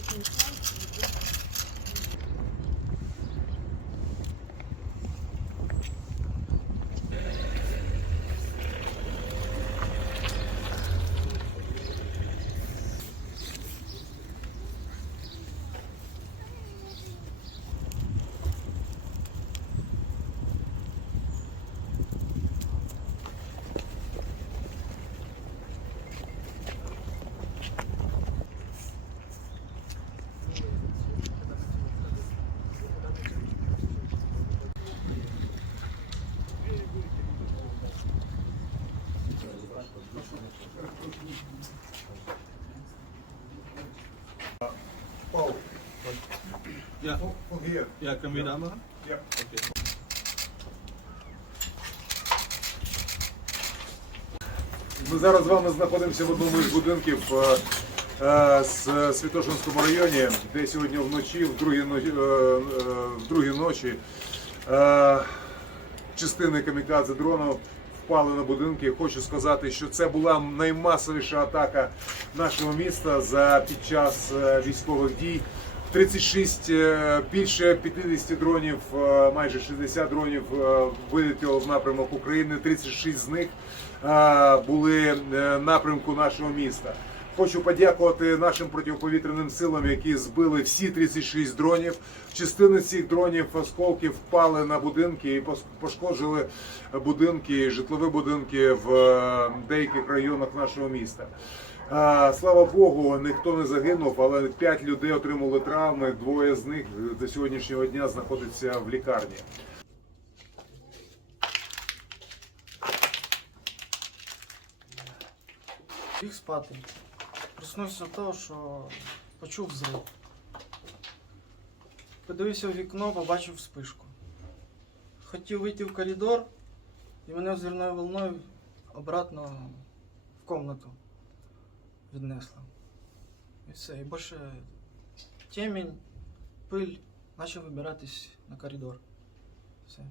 everything closely. Ja, from here. ja, kan we je daar maken? Yeah. Oké. Ми зараз з вами знаходимося в одному із будинків е, е, з Святошинському районі, де сьогодні вночі, в другій ночі, е, в другій ночі частини камікадзе дрону впали на будинки. Хочу сказати, що це була наймасовіша атака нашого міста за під час військових дій. 36, е, більше 50 дронів, е, майже 60 дронів е, вилетіло в напрямок України. 36 з них були напрямку нашого міста. Хочу подякувати нашим протиповітряним силам, які збили всі 36 дронів. Частини цих дронів осколків впали на будинки і пошкоджили будинки, житлові будинки в деяких районах нашого міста. Слава Богу, ніхто не загинув, але п'ять людей отримали травми. Двоє з них до сьогоднішнього дня знаходяться в лікарні. Ліг спати. Проснувся від того, що почув взрив. Подивився в вікно, побачив вспишку. Хотів вийти в коридор, і мене взривною волною обратно в комнату віднесло. І все. І більше темінь, пиль, почав вибиратись на коридор. Все.